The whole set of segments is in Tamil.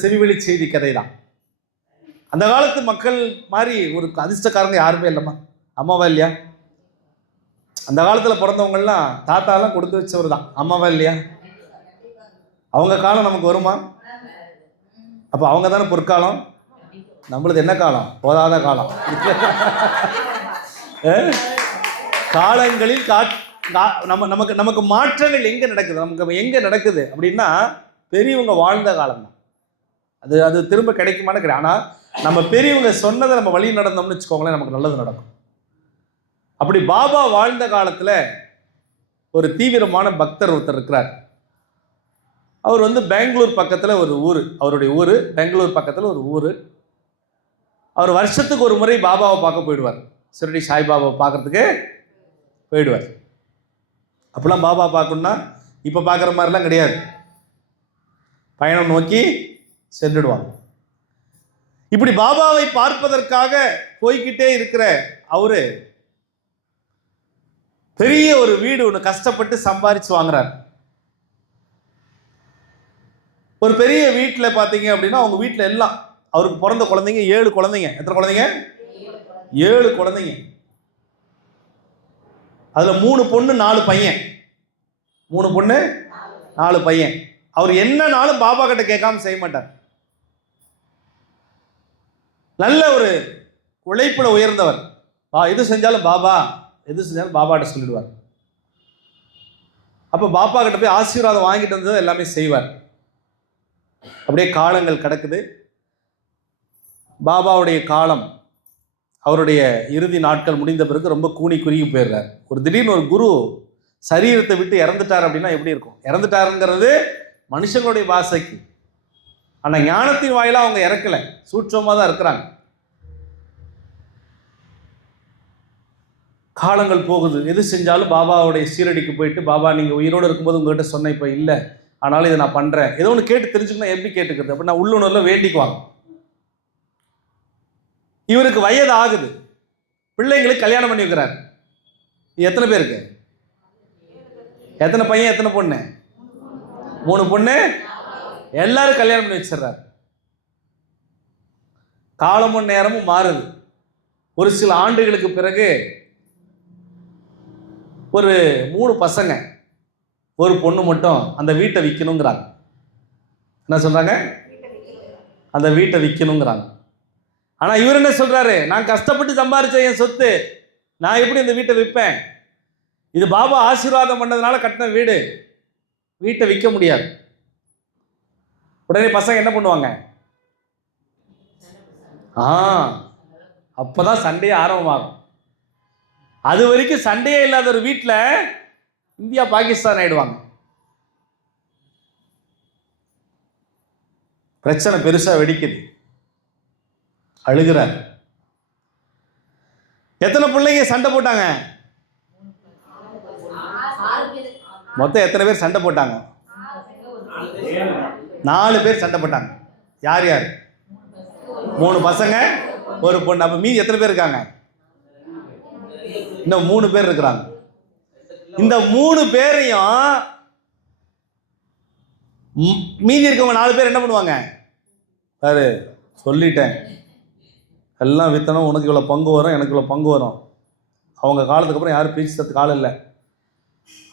செவிவெளி செய்தி கதை தான். அந்த காலத்து மக்கள் மாதிரி ஒரு அதிர்ஷ்டக்காரங்க யாருமே இல்லைம்மா. அம்மாவா இல்லையா? அந்த காலத்தில் பிறந்தவங்கெல்லாம் தாத்தாலாம் கொடுத்து வச்சவர் தான். அம்மாவா இல்லையா? அவங்க காலம் நமக்கு வருமா? அப்போ அவங்க தானே பொற்காலம். நம்மளது என்ன காலம்? போதாத காலம். காலங்களில் நமக்கு நமக்கு மாற்றங்கள் எங்கே நடக்குது? நமக்கு எங்கே நடக்குது அப்படின்னா பெரியவங்க வாழ்ந்த காலம் தான். அது திரும்ப கிடைக்குமான்னு கிடையாது. ஆனால் நம்ம பெரியவங்க சொன்னதை நம்ம வழி நடந்தோம்னு வச்சுக்கோங்களேன், நமக்கு நல்லது நடக்கும். அப்படி பாபா வாழ்ந்த காலத்தில் ஒரு தீவிரமான பக்தர் ஒருத்தர் இருக்கிறார். அவர் பெங்களூர் பக்கத்தில் ஒரு ஊர், அவருடைய ஊர் பெங்களூர் பக்கத்தில் ஒரு ஊர். அவர் வருஷத்துக்கு ஒரு முறை பாபாவை பார்க்க போயிடுவார். ஷிரடி சாய்பாபாவை பார்க்கறதுக்கு போயிடுவார். அப்போலாம் பாபா பார்க்கணுன்னா இப்போ பார்க்குற மாதிரிலாம் கிடையாது, பயணம் நோக்கி சென்றுடுவாங்க. இப்படி பாபாவை பார்ப்பதற்காக போய்கிட்டே இருக்கிற அவரு பெரிய ஒரு வீடு ஒன்று கஷ்டப்பட்டு சம்பாதிச்சு வாங்குறார். ஒரு பெரிய வீட்டில் பார்த்தீங்க அப்படின்னா அவங்க வீட்டில் எல்லாம் அவருக்கு பிறந்த குழந்தைங்க 7 குழந்தைங்க. எத்தனை குழந்தைங்க? 7 குழந்தைங்க. அதில் 3 பொண்ணு 4 பையன். 3 பொண்ணு 4 பையன். அவர் என்னன்னாலும் பாபா கிட்ட கேட்காம செய்ய மாட்டார். நல்ல ஒரு உழைப்புல உயர்ந்தவர். எது செஞ்சாலும் பாபாட்ட சொல்லிடுவார். அப்போ பாபா கிட்ட போய் ஆசீர்வாதம் வாங்கிட்டு வந்தது எல்லாமே செய்வார். அப்படியே காலங்கள் கிடக்குது. பாபாவுடைய காலம், அவருடைய இறுதி நாட்கள் முடிந்த பிறகு ரொம்ப கூனி குறுகி போயிடுறார். ஒரு திடீர்னு ஒரு குரு சரீரத்தை விட்டு இறந்துட்டார் அப்படின்னா எப்படி இருக்கும்? இறந்துட்டாருங்கிறது மனுஷங்களுடைய பாஷைக்கு. ஆனால் ஞானத்தின் வாயிலாக அவங்க இறக்கலை, சூட்சமாக தான் இருக்கிறாங்க. காலங்கள் போகுது. எது செஞ்சாலும் பாபாவுடைய சீரடிக்கு போயிட்டு, பாபா நீங்கள் உயிரோடு இருக்கும்போது உங்கள்கிட்ட சொன்னேன், இப்போ இல்லை, ஆனாலும் இதை நான் பண்ணுறேன், ஏதோ ஒன்று கேட்டு தெரிஞ்சுக்கணும். எப்படி கேட்டுக்கிறது? அப்படி நான் உள்ளுணர்வில் வேண்டிக்குவாங்க. இவருக்கு வயது ஆகுது, பிள்ளைங்களுக்கு கல்யாணம் பண்ணி வைக்கிறார். எத்தனை பேருக்கு? எத்தனை பையன் எத்தனை பொண்ணு? 3 பொண்ணு. எல்லாரும் கல்யாணம் பண்ணி வச்சிடறாரு. காலமும் நேரமும் மாறுது. ஒரு சில ஆண்டுகளுக்கு பிறகு ஒரு 3 பசங்க, ஒரு பொண்ணு மட்டும் அந்த வீட்டை விற்கணுங்கிறாங்க. என்ன சொல்றாங்க? அந்த வீட்டை விற்கணுங்கிறாங்க. ஆனால் இவர் என்ன சொல்றாரு? நான் கஷ்டப்பட்டு சம்பாதிச்ச என் சொத்து, நான் எப்படி இந்த வீட்டை விற்பேன்? இது பாபா ஆசீர்வாதம் பண்ணதுனால கட்டின வீடு, வீட்டை விற்க முடியாது. உடனே பசங்க என்ன பண்ணுவாங்க? அப்பதான் சண்டையே ஆரம்பமாகும். அது வரைக்கும் சண்டையே இல்லாத ஒரு வீட்டில் இந்தியா பாகிஸ்தான் ஆயிடுவாங்க. பிரச்சனை பெருசா வெடிக்குது. அழுகிறார். எத்தனை பிள்ளைங்க சண்டை போட்டாங்க? மொத்தம் எத்தனை பேர் சண்டை போட்டாங்க? 4 பேர் சண்டை போட்டாங்க. யார் யார்? 3 பசங்க, ஒரு பொண்ணு. அப்ப மீதி எத்தனை பேர் இருக்காங்க? இன்னும் 3 பேர் இருக்கிறாங்க. இந்த 3 பேரையும் மீதி இருக்கவங்க 4 பேர் என்ன பண்ணுவாங்க? சார் சொல்லிட்டேன், எல்லாம் வித்தனம், உனக்கு இவ்வளோ பங்கு வரும், எனக்கு இவ்வளோ பங்கு வரும். அவங்க காலத்துக்கு அப்புறம் யாரும் பிரித்து தரத்துக்கு ஆள் இல்லை.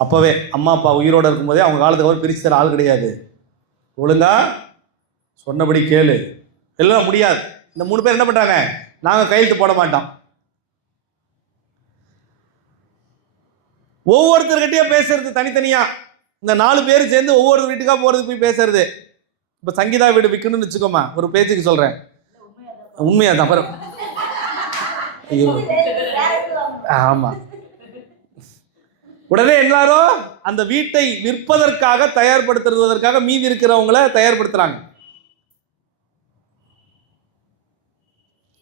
அப்போவே அம்மா அப்பா உயிரோடு இருக்கும்போதே அவங்க காலத்துக்கு அப்புறம் பிரித்து தர ஆள் கிடையாது. ஒழுங்கா சொன்னபடி கேளு. எல்லாம் முடியாது. இந்த 3 பேர் என்ன பண்ணுறாங்க? நாங்கள் கையெழுத்து போட மாட்டோம். ஒவ்வொருத்தர்கிட்டயே பேசுறது தனித்தனியா. இந்த 4 பேர் சேர்ந்து ஒவ்வொரு வீட்டுக்கா போறது, போய் பேசுறது. இப்போ சங்கீதா வீடு விற்கணும்னு வச்சுக்கோமா, ஒரு பேச்சுக்கு சொல்றேன், உண்மையா தான். அப்புறம் ஆமா, உடனே எல்லாரும் அந்த வீட்டை விற்பதற்காக தயார்படுத்துவதற்காக மீதி இருக்கிறவங்கள தயார்படுத்துறாங்க.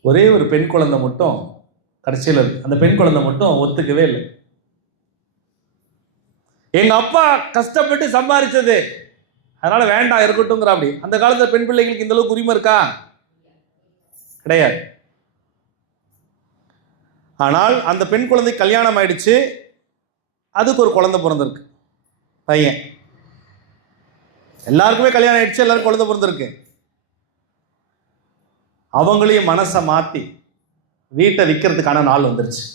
ஒரே ஒரு பெண் குழந்தை மட்டும் கடைசியில் அந்த பெண் குழந்தை மட்டும் ஒத்துக்கவே இல்லை. எங்க அப்பா கஷ்டப்பட்டு சம்பாதிச்சது, அதனால வேண்டாம் இருக்கட்டும்ங்கிற. அப்படி அந்த காலத்துல பெண் பிள்ளைகளுக்கு இந்த அளவுக்கு உரிமை இருக்கா? கிடையாது. ஆனால் அந்த பெண் குழந்தை கல்யாணம் ஆயிடுச்சு, அதுக்கு ஒரு குழந்தை பிறந்திருக்கு, பையன். எல்லாருக்குமே கல்யாணம் ஆயிடுச்சு, எல்லாருக்கும் குழந்தை பிறந்திருக்கு. அவங்களையும் மனசை மாற்றி வீட்டை விற்கிறதுக்கான நாள் வந்துருச்சு.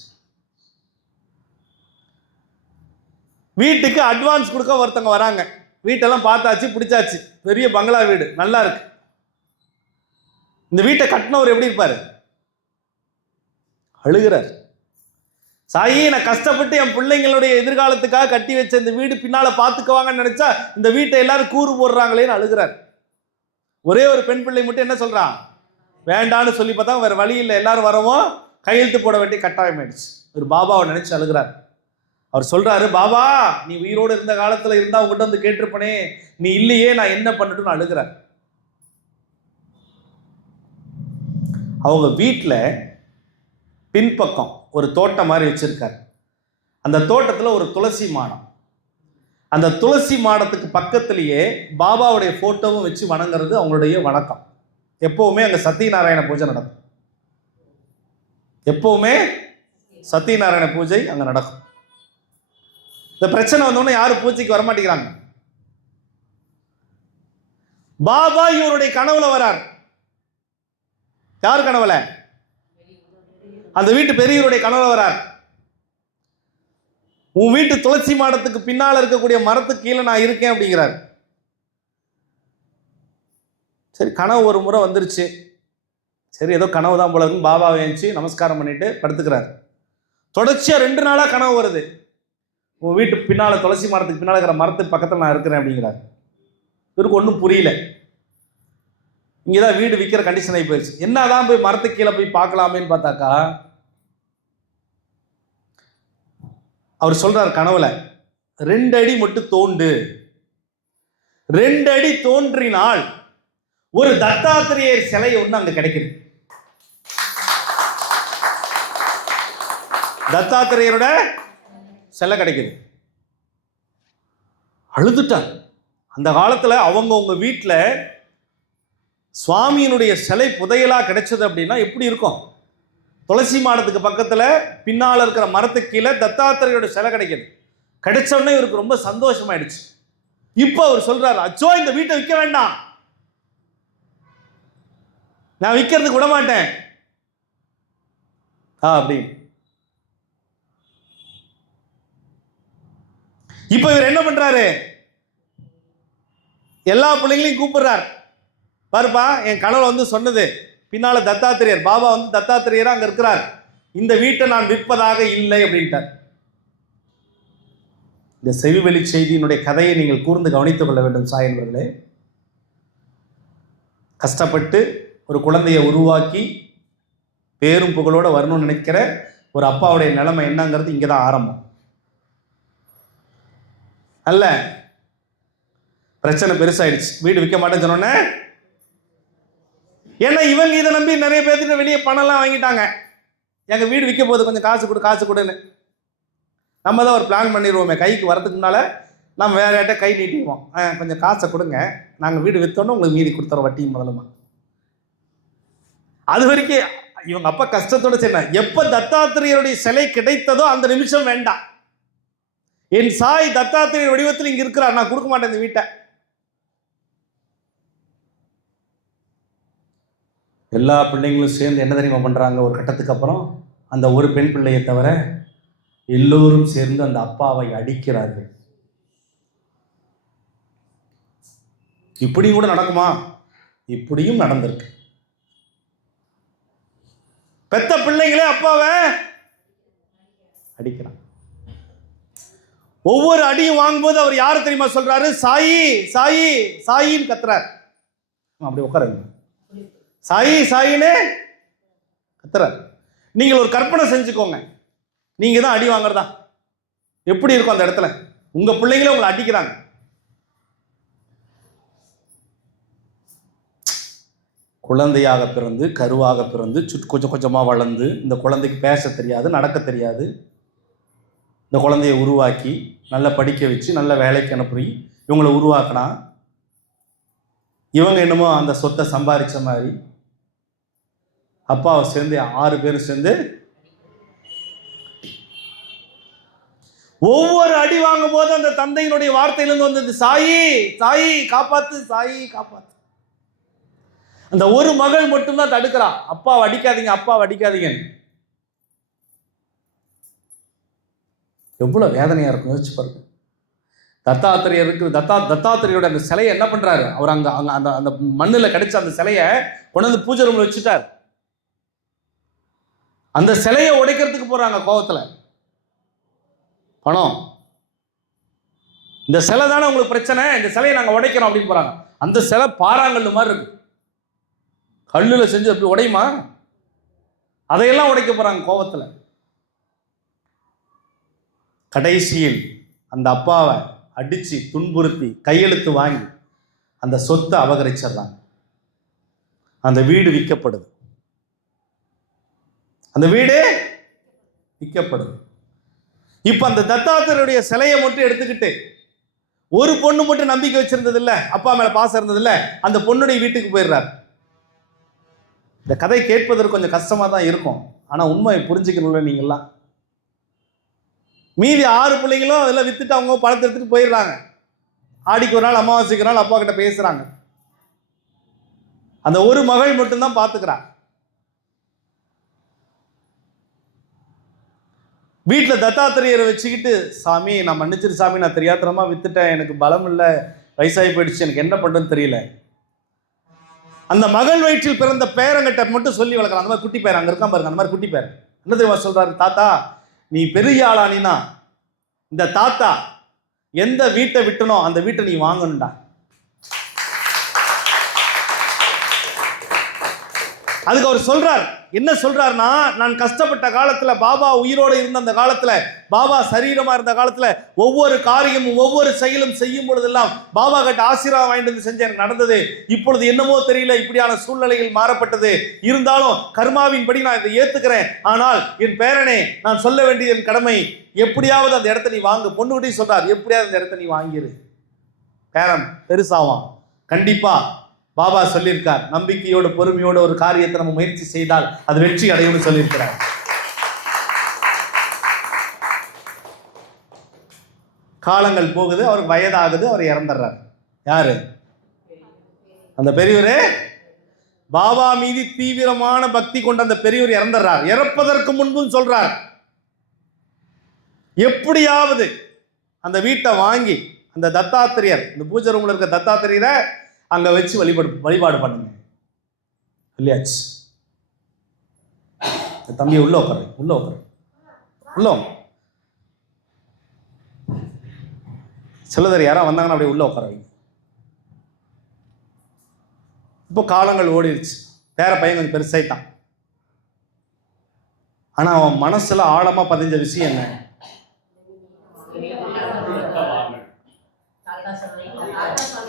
வீட்டுக்கு அட்வான்ஸ் கொடுக்க ஒருத்தவங்க வராங்க. வீட்டெல்லாம் பார்த்தாச்சு, பிடிச்சாச்சு. பெரிய பங்களா வீடு, நல்லா இருக்கு. இந்த வீட்டை கட்டினவர் எப்படி இருப்பாரு? அழுகிறார். சாயி, நான் கஷ்டப்பட்டு என் பிள்ளைங்களுடைய எதிர்காலத்துக்காக கட்டி வச்ச இந்த வீடு பின்னால பார்த்துக்குவாங்கன்னு நினைச்சா இந்த வீட்டை எல்லாரும் கூறு போடுறாங்களேன்னு அழுகிறார். ஒரே ஒரு பெண் பிள்ளை மட்டும் என்ன சொல்றான்? வேண்டான்னு சொல்லி பார்த்தா வேற வழி இல்லை, எல்லாரும் வரவும் கையெழுத்து போட வேண்டிய கட்டாயம் ஆயிடுச்சு. ஒரு பாபாவை நினைச்சு அழுகிறார். அவர் சொல்றாரு, பாபா நீ உயிரோடு இருந்த காலத்துல இருந்தா உங்ககிட்ட வந்து கேட்டிருப்பனே, நீ இல்லையே, நான் என்ன பண்ணட்டும்னு அழுகிறார். அவங்க வீட்டில் பின்பக்கம் ஒரு தோட்டம் மாதிரி வச்சிருக்காரு. அந்த தோட்டத்தில் ஒரு துளசி மாடம். அந்த துளசி மாடத்துக்கு பக்கத்திலேயே பாபாவுடைய போட்டோவும் வச்சு வணங்குறது அவங்களுடைய வணக்கம். எப்பவுமே அங்கே சத்யநாராயண பூஜை நடக்கும். எப்பவுமே சத்யநாராயண பூஜை அங்கே நடக்கும். இந்த பிரச்சனை வந்தோடனே யாரும் பூஜைக்கு வரமாட்டேங்கிறாங்க. பாபா இவருடைய கனவுல வரார். யார் கனவுல? அந்த வீட்டு பெரியவருடைய கனவுல வரார். உன் வீட்டு துளசி மாடத்துக்கு பின்னால் இருக்கக்கூடிய மரத்துக்கு கீழே நான் இருக்கேன் அப்படிங்கிறார். சரி, கனவு ஒரு முறை வந்துருச்சு. சரி, ஏதோ கனவு தான் போல இருக்கும். பாபாவை எழுந்துச்சு நமஸ்காரம் பண்ணிட்டு படுத்துக்கிறார். தொடர்ச்சியா 2 நாளா கனவு வருது. உன் வீட்டு பின்னால துளசி மாடத்துக்கு பின்னால் இருக்கிற மரத்துக்கு பக்கத்தில் நான் இருக்கிறேன் அப்படிங்கிறார். இவருக்கு ஒன்றும் புரியல. இங்கேதான் வீடு விற்கிற கண்டிஷன் ஆகி போயிடுச்சு. என்னதான் போய் மரத்துக்கு கீழே போய் பார்க்கலாமேன்னு பார்த்தாக்கா அவர் சொல்றார் கனவுல, 2 அடி மட்டும் தோண்டு. 2 அடி தோன்றினால் ஒரு தத்தாத்திரேயர் சிலை ஒன்று அங்க கிடைக்குது. தத்தாத்திரேயரோட சிலை கிடைக்குது. அழுதுட்டார். அந்த காலத்துல அவங்க வீட்டில் சுவாமியினுடைய சிலை புதையலா கிடைச்சது அப்படின்னா எப்படி இருக்கும்? துளசி மாடத்துக்கு பக்கத்துல பின்னால இருக்கிற மரத்துக்கு கீழே தத்தாத்திரேயரோட சிலை கிடைக்குது. கிடைச்ச உடனே இவருக்கு ரொம்ப சந்தோஷமாயிடுச்சு. இப்போ அவர் சொல்றாரு, அச்சோ இந்த வீட்டை விற்க வேண்டாம், நான் விற்கிறதுக்கு விட மாட்டேன் அப்படின்னு. இப்ப இவர் என்ன பண்றாரு? எல்லா பிள்ளைங்களையும் கூப்பிடுறார். பாருப்பா, என் கனவுல வந்து சொன்னது பின்னால தத்தாத்திரேயர், பாபா வந்து தத்தாத்திரேயரா அங்க இருக்கிறார், இந்த வீட்டை நான் விற்பதாக இல்லை அப்படின்ட்டார். இந்த செவிவெளி செய்தியினுடைய கதையை நீங்கள் கூர்ந்து கவனித்துக் கொள்ள வேண்டும் சாயன்பர்களே. கஷ்டப்பட்டு ஒரு குழந்தையை உருவாக்கி பேரும் புகழோட வரணும்னு நினைக்கிற ஒரு அப்பாவுடைய நிலைமை என்னங்கிறது இங்கதான் ஆரம்பம். அல்ல, பிரச்சனை பெருசாயிடுச்சு. வீடு விற்க மாட்டேன்னு சொன்னோன்னே, ஏன்னா இவங்க இதை நம்பி நிறைய பேர்த்துட்டு வெளியே பணம்லாம் வாங்கிட்டாங்க. எங்கள் வீடு விற்க போகுது, கொஞ்சம் காசு கொடு காசு கொடுன்னு. நம்ம தான் ஒரு பிளான் பண்ணிடுவோமே, கைக்கு வரதுக்கு முன்னால நம்ம வேற யார்ட்ட கை நீட்டிடுவோம். கொஞ்சம் காசை கொடுங்க, நாங்கள் வீடு விற்றோன்னு உங்களுக்கு மீதி கொடுத்துறோம் வட்டியும் முதலுமா. அது வரைக்கும் இவங்க அப்பா கஷ்டத்தோட சொன்ன, எப்போ தத்தாத்திரேயருடைய சிலை கிடைத்ததோ அந்த நிமிஷம் வேண்டாம், என் சாய் தத்தாத்திரேயர் வடிவத்தில் இங்கே இருக்கிறார், நான் கொடுக்க மாட்டேன் இந்த வீட்டை. எல்லா பிள்ளைங்களும் சேர்ந்து என்ன தெரியுமா பண்ணுறாங்க? ஒரு கட்டத்துக்கு அப்புறம் அந்த ஒரு பெண் பிள்ளையை தவிர எல்லோரும் சேர்ந்து அந்த அப்பாவை அடிக்கிறார்கள். இப்படியும் கூட நடக்குமா? இப்படியும் நடந்திருக்கு. பெத்த பிள்ளைங்களே அப்பாவை அடிக்கிறான். ஒவ்வொரு அடியும் வாங்கும்போது அவர் யாரு தெரியுமா சொல்றாரு? சாயி சாயி சாயின்னு கத்துறார். அப்படி உட்காருங்க. சாயி சாயின்னு கத்துறார். நீங்கள் ஒரு கற்பனை செஞ்சுக்கோங்க, நீங்க தான் அடி வாங்குறதா. எப்படி இருக்கும் அந்த இடத்துல? உங்க பிள்ளைங்களே உங்களை அடிக்கிறாங்க. குழந்தையாக பிறந்து கருவாக பிறந்து கொஞ்சம் கொஞ்சமாக வளர்ந்து இந்த குழந்தைக்கு பேச தெரியாது, நடக்க தெரியாது. இந்த குழந்தையை உருவாக்கி நல்லா படிக்க வச்சு நல்ல வேலைக்கு அனுப்பி இவங்களை உருவாக்கினா இவங்க என்னமோ அந்த சொத்தை சம்பாதிச்ச மாதிரி அப்பாவை சேர்ந்து 6 பேரும் சேர்ந்து ஒவ்வொரு அடி வாங்கும் போது அந்த தந்தையினுடைய வார்த்தையிலிருந்து வந்தது, சாயி சாயி காப்பாத்து, சாயி காப்பாத்து. அந்த ஒரு மகள் மட்டும்தான் தடுக்கிறா, அப்பாவை அடிக்காதீங்க, அப்பாவை அடிக்காதீங்க. எவ்வளவு வேதனையா இருக்கும் யோசிச்சு பாருங்க. தத்தாத்திரேயர் இருக்கு, தத்தாத்திரேயோட அந்த சிலையை என்ன பண்றாரு அவர், அங்க அந்த அந்த மண்ணுல கிடைச்ச அந்த சிலையை கொண்டு வந்து பூஜை ரூம்ல வச்சுட்டார். அந்த சிலையை உடைக்கிறதுக்கு போறாங்க கோவத்துல. பணம், இந்த சிலை தானே உங்களுக்கு பிரச்சனை, இந்த சிலையை நாங்க உடைக்கிறோம் அப்படின்னு போறாங்க. அந்த சிலை பாறாங்கல்லு மாதிரி இருக்கு, கல்லுல செஞ்சு அப்படி உடையுமா? அதையெல்லாம் உடைக்க போறாங்க கோவத்துல. கடைசியில் அந்த அப்பாவை அடிச்சு துன்புறுத்தி கையெழுத்து வாங்கி அந்த சொத்தை அபகரிச்சிடறாங்க. அந்த வீடு விற்கப்படுது, அந்த வீடு விற்கப்படுது. இப்ப அந்த தத்தாத்திரேயருடைய சிலையை மட்டும் எடுத்துக்கிட்டு ஒரு பொண்ணு மட்டும் நம்பிக்கை வச்சிருந்தது இல்ல, அப்பா மேல பாசம் இருந்தது இல்ல, அந்த பொண்ணுடைய வீட்டுக்கு போயிடுறாரு. இந்த கதை கேட்பதற்கு கொஞ்சம் கஷ்டமா தான் இருக்கும், ஆனா உண்மை புரிஞ்சுக்கணும்ல நீங்கெல்லாம். மீதி 6 பிள்ளைங்களும் அதெல்லாம் வித்துட்டு அவங்க பணத்தை எடுத்துட்டு போயிடுறாங்க. ஆடிக்கு ஒரு நாள், அமாவாசைக்கு ஒரு நாள் அப்பா கிட்ட பேசுறாங்க. அந்த ஒரு மகள் மட்டும்தான் பாத்துக்கிறான். வீட்டில் தத்தாத்திரேயரை வச்சுக்கிட்டு, சாமி நான் மன்னிச்சிரு சாமி, நான் தெரியாதனமா வித்துட்டேன், எனக்கு பலம் இல்லை, வயசாகி போயிடுச்சு, எனக்கு என்ன பண்ணுறதுன்னு தெரியல. அந்த மகள் வயிற்றில் பிறந்த பேரங்கிட்ட மட்டும் சொல்லி வளர்க்குறான். அந்த மாதிரி குட்டி பேர் அங்கே இருக்கான் பாருங்க, அந்த மாதிரி குட்டி பேர் என்ன தெரியுமா சொல்றாரு, தாத்தா நீ பெரிய ஆளானினா இந்த தாத்தா எந்த வீட்டை விட்டனோ அந்த வீட்டை நீ வாங்கணும்டா. அதுக்கு அவர் சொல்றார், என்ன சொல்றாருன்னா, நான் கஷ்டப்பட்ட காலத்துல, பாபா உயிரோடு இருந்த அந்த காலத்துல, பாபா சரீரமா இருந்த காலத்துல, ஒவ்வொரு காரியமும் ஒவ்வொரு செயலும் செய்யும் பொழுதெல்லாம் பாபா கிட்ட ஆசீர்வாதம் வாங்கிட்டு வந்து செஞ்ச எனக்கு நடந்தது. இப்பொழுது என்னமோ தெரியல, இப்படியான சூழ்நிலைகள் மாறப்பட்டது. இருந்தாலும் கர்மாவின் படி நான் இதை ஏத்துக்கிறேன். ஆனால் என் பேரனே, நான் சொல்ல வேண்டிய என் கடமை, எப்படியாவது அந்த இடத்த நீ வாங்கு. பொண்ணுகிட்டே சொல்றார், எப்படியாவது அந்த இடத்த நீ வாங்கிரு, பேரன் பெருசாவான். கண்டிப்பா பாபா சொல்லியிருக்கார், நம்பிக்கையோடு பொறுமையோடு ஒரு காரியத்தை நம்ம முயற்சி செய்தால் அது வெற்றி அடையும்னு சொல்லியிருக்கிறார். காலங்கள் போகுது, அவருக்கு வயதாகுது, அவர் இறந்துடுறார். யாரு அந்த பெரியவரே? பாபா மீது தீவிரமான பக்தி கொண்ட அந்த பெரியவர் இறந்துடுறார். இறப்பதற்கு முன்பும் சொல்றார், எப்படியாவது அந்த வீட்டை வாங்கி அந்த தத்தாத்திரேயர், இந்த பூஜை ரூம்ல இருக்க தத்தாத்திரேயரை அங்க வச்சு வழிபாடு பண்ணுங்க. இல்லையாச்சு தம்பி உள்ள உட்காரு, உள்ள உட்காரு, உள்ள சிலதர் யாரா வந்தாங்கன்னா அப்படியே உள்ள உட்கார வைங்க. இப்போ காலங்கள் ஓடிடுச்சு, பேர பையன் கொஞ்சம் பெருசாயிட்டான். ஆனா அவன் மனசுல ஆழமா பதிஞ்ச விஷயம் என்ன?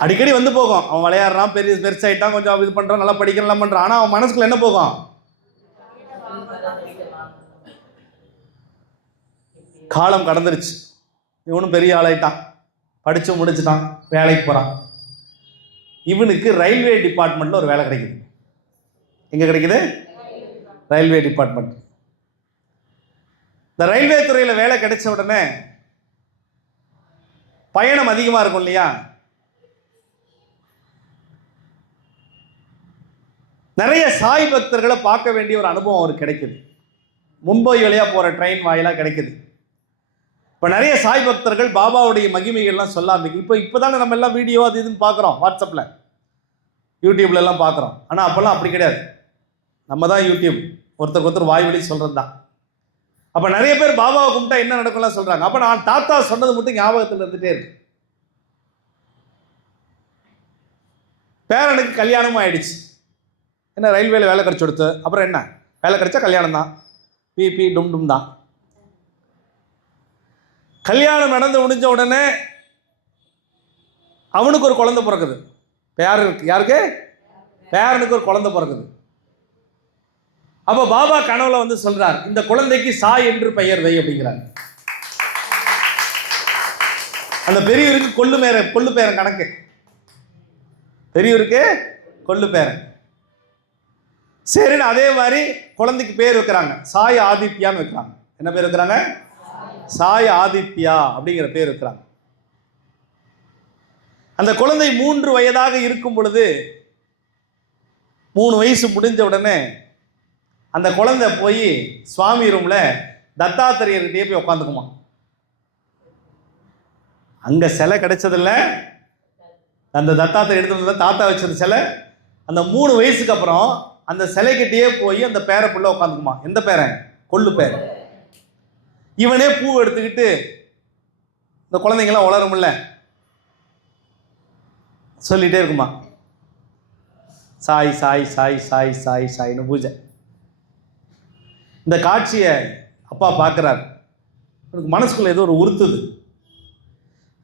அடிக்கடி வந்து போகும், அவன் விளையாடுறான், பெருசாயிட்டான், கொஞ்சம் இது பண்றான், நல்லா படிக்கலாம் பண்றான். ஆனா அவன் மனசுக்குள்ள என்ன போகும்? காலம் கடந்துருச்சு, இவனும் பெரிய ஆளாயிட்டான், படிச்சு முடிச்சுட்டான், வேலைக்கு போறான். இவனுக்கு ரயில்வே டிபார்ட்மெண்ட்ல ஒரு வேலை கிடைக்குது. எங்க கிடைக்குது? Railway department. இந்த ரயில்வே துறையில வேலை கிடைச்ச உடனே பயணம் அதிகமா இருக்கும் இல்லையா? நிறைய சாய் பக்தர்களை பார்க்க வேண்டிய ஒரு அனுபவம் அவருக்கு கிடைக்குது. மும்பை வழியா போற ட்ரெயின் வாயிலா கிடைக்குது. இப்போ நிறைய சாய் பக்தர்கள் பாபாவுடைய மகிமைகள்லாம் சொல்ல ஆரம்பிக்கும். இப்போதானே நம்ம எல்லாம் வீடியோ அது இதுன்னு பார்க்குறோம், வாட்ஸ்அப்பில் யூடியூப்ல எல்லாம் பார்க்குறோம். ஆனால் அப்போல்லாம் அப்படி கிடையாது, நம்ம தான் யூடியூப், ஒருத்தருக்கு ஒருத்தர் வாய் வழி சொல்கிறது தான். அப்போ நிறைய பேர் பாபாவை கும்பிட்டா என்ன நடக்கும்லாம் சொல்கிறாங்க. அப்போ நான் தாத்தா சொன்னது மட்டும் ஞாபகத்தில் இருந்துகிட்டே இருக்கு. பேரனுக்கு கல்யாணமும் ஆயிடுச்சு. என்ன ரயில்வேல வேலை கிடைச்சி கொடுத்து அப்புறம் என்ன, வேலை கிடைச்சா கல்யாணம் தான், பிபி டும் டும் தான். கல்யாணம் நடந்து முடிஞ்ச உடனே அவனுக்கு ஒரு குழந்தை பிறக்குது. யாருக்கு? பேரனுக்கு ஒரு குழந்தை பிறக்குது. அப்போ பாபா கனவுல வந்து சொல்றார், இந்த குழந்தைக்கு சாய் என்று பெயர் வை அப்படிங்கிறார். அந்த பெரியவருக்கு கொள்ளு பேரன் கணக்கு, பெரியவருக்கு கொள்ளு பேரன். சரின்னு அதே மாதிரி குழந்தைக்கு பேர் வைக்கிறாங்க, சாய் ஆதித்யான்னு வைக்கிறாங்க. என்ன பேர் வைக்கிறாங்க? சாய் ஆதித்யா அப்படிங்கிற பேர் வைக்கிறாங்க. அந்த குழந்தை 3 வயதாக இருக்கும் பொழுது 3 வயசு முடிஞ்ச உடனே அந்த குழந்தை போய் சுவாமி ரூமில் தத்தாத்திரேயர்கிட்டயே போய் உட்காந்துக்குமா. அங்கே சிலை கிடைச்சதில்ல, அந்த தத்தாத்திரேயர் எடுத்து வந்த தாத்தா வச்சது சிலை. அந்த 3 வயசுக்கு அப்புறம் அந்த சிலைக்கிட்டேயே போய் அந்த பேரை புள்ள உட்காந்துக்குமா. எந்த பேரை? கொள்ளு பேரை. இவனே பூ எடுத்துக்கிட்டு, இந்த குழந்தைங்களாம் வளரும்ல, சொல்லிகிட்டே இருக்குமா, சாய் சாய் சாய் சாய் சாய் சாய்னு பூஜை. இந்த காட்சியை அப்பா பார்க்குறாரு. எனக்கு மனசுக்குள்ளே ஏதோ ஒரு உறுத்துது.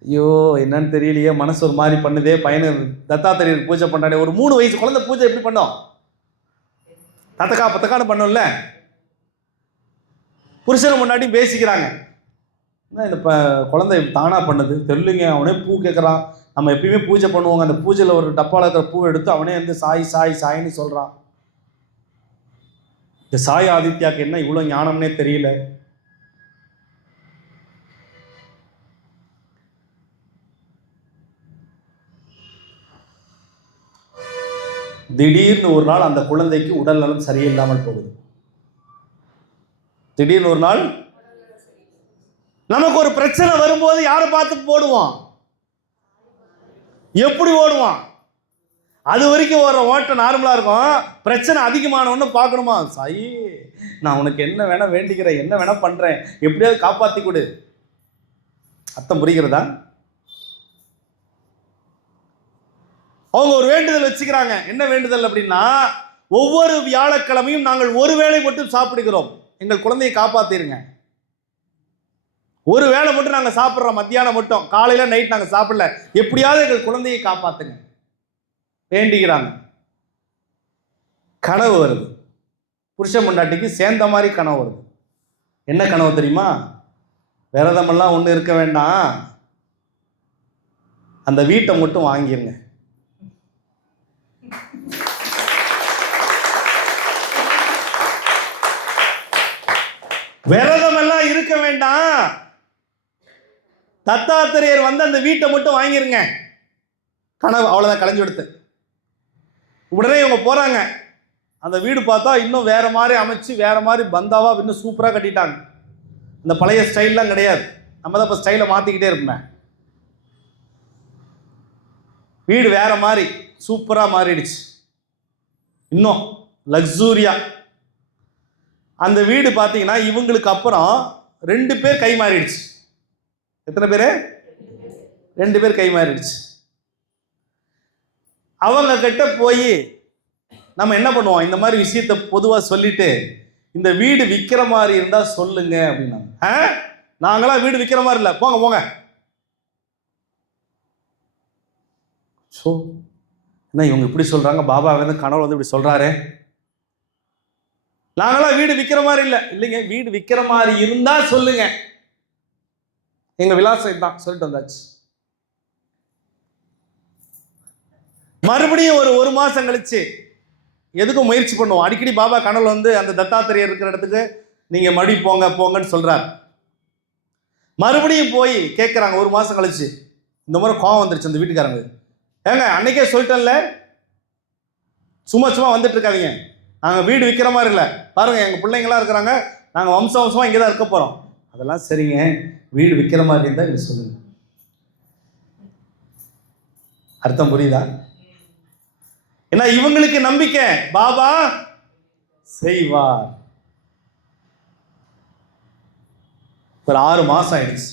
ஐயோ என்னன்னு தெரியலையே, மனசு ஒரு மாதிரி பண்ணுதே. பையனு தத்தாத்திரேயர் பூஜை பண்ணாடே, ஒரு 3 வயசு குழந்தை பூஜை எப்படி பண்ணோம்? தத்தக்கா பத்தக்கான்னு பண்ணோம்ல. புருஷனை முன்னாடி பேசிக்கிறாங்க. இந்த குழந்தை தானாக பண்ணுது தெரியலைங்க. அவனே பூ கேட்குறான். நம்ம எப்பயுமே பூஜை பண்ணுவோங்க, அந்த பூஜையில் ஒரு டப்பாவில் இருக்கிற பூவை எடுத்து அவனே வந்து சாய் சாய் சாய்ன்னு சொல்கிறான். இந்த சாய் ஆதித்யாவுக்கு என்ன இவ்வளோ ஞானம்னே தெரியல. திடீர்னு ஒரு நாள் அந்த குழந்தைக்கு உடல் நலம் சரியில்லாமல் போகுது. திடீர்னு ஒரு நாள் நமக்கு ஒரு பிரச்சனை வரும்போது யாரை பார்த்து போடுவான்? எப்படி ஓடுவான்? அது வரைக்கும் ஒரு ஓட்டம் நார்மலாக இருக்கும். பிரச்சனை அதிகமானவொன்னு பார்க்கணுமா, சாயி நான் உனக்கு என்ன வேணா வேண்டிக்கிறேன், என்ன வேணா பண்ணுறேன், எப்படியாவது காப்பாற்றி கொடு. அர்த்தம் புரிகிறதா? அவங்க ஒரு வேண்டுதல் வச்சுக்கிறாங்க. என்ன வேண்டுதல் அப்படின்னா, ஒவ்வொரு வியாழக்கிழமையும் நாங்கள் ஒரு வேளை மட்டும் சாப்பிடுகிறோம், எங்கள் குழந்தையை காப்பாற்றிருங்க. ஒரு வேளை மட்டும் நாங்கள் சாப்பிட்றோம், மத்தியானம் மட்டும், காலையில் நைட் நாங்கள் சாப்பிடல, எப்படியாவது எங்கள் குழந்தையை காப்பாற்றுங்க வேண்டிக்கிறாங்க. கனவு வருது. புருஷன் பொண்டாட்டிக்கு சேர்ந்த மாதிரி கனவு வருது. என்ன கனவு தெரியுமா? விரதமெல்லாம் ஒன்றும் இருக்க வேண்டாம், அந்த வீட்டை மட்டும் வாங்கிருங்க. விரதமெல்லாம் இருக்க வேண்டாம், தத்தாத்திரேயர் வந்து அந்த வீட்டை மட்டும் வாங்கிருங்க. கனவு அவ்வளோதான், கலைஞ்சு எடுத்து. உடனே இவங்க போகிறாங்க. அந்த வீடு பார்த்தா இன்னும் வேறு மாதிரி அமைச்சு, வேறு மாதிரி பந்தாவாக இன்னும் சூப்பராக கட்டிட்டாங்க. இந்த பழைய ஸ்டைல்லாம் கிடையாது. நம்ம தான் இப்போ ஸ்டைலை மாற்றிக்கிட்டே இருப்போம். வீடு வேறு மாதிரி சூப்பராக மாறிடுச்சு, இன்னும் லக்ஸூரியா. அந்த வீடு பார்த்தீங்கன்னா இவங்களுக்கு அப்புறம் 2 பேர் கை மாறிடுச்சு. எத்தனை பேர்? 2 பேர் கை மாறிடுச்சு. அவங்க கிட்ட போய் நம்ம என்ன பண்ணுவோம், இந்த மாதிரி விஷயத்தை பொதுவாக சொல்லிட்டு, இந்த வீடு விற்கிற மாதிரி இருந்தால் சொல்லுங்க அப்படின்னாங்க. நாங்களாம் வீடு விற்கிற மாதிரி இல்லை, போங்க போங்க. ஸோ என்ன இவங்க இப்படி சொல்கிறாங்க, பாபா வந்து கனவுல வந்து இப்படி சொல்கிறாரு, நாங்களாம் வீடு விற்கிற மாதிரி இல்லை. இல்லைங்க, வீடு விற்கிற மாதிரி இருந்தால் சொல்லுங்க, எங்கள் விலாசம் தான் சொல்லிட்டு வந்தாச்சு. மறுபடியும் ஒரு மாதம் கழிச்சு எதுக்கும் முயற்சி பண்ணுவோம். அடிக்கடி பாபா கனவுல வந்து அந்த தத்தாத்திரேயர் இருக்கிற இடத்துக்கு நீங்கள் மறுபடி போங்க போங்கன்னு சொல்கிறார். மறுபடியும் போய் கேட்குறாங்க. 1 மாதம் கழிச்சு இந்த முறை கோவம் வந்துருச்சு அந்த வீட்டுக்காரங்க. ஏங்க அன்னைக்கே சொல்லிட்டேன்ல, சும்மா சும்மா வந்துட்டு இருக்காதீங்க, நாங்கள் வீடு விற்கிற மாதிரி இல்லை, பாருங்கள் எங்கள் பிள்ளைங்களாம் இருக்கிறாங்க, நாங்கள் வம்சமாக இங்கே தான் இருக்க போகிறோம். அதெல்லாம் சரிங்க, வீடு விற்கிற மாதிரி இருந்தால் இது சொல்லுங்க. அர்த்தம் புரியுதா? ஏன்னா இவங்களுக்கு நம்பிக்கை, பாபா செய்வார். ஒரு 6 மாதம் ஆயிடுச்சு.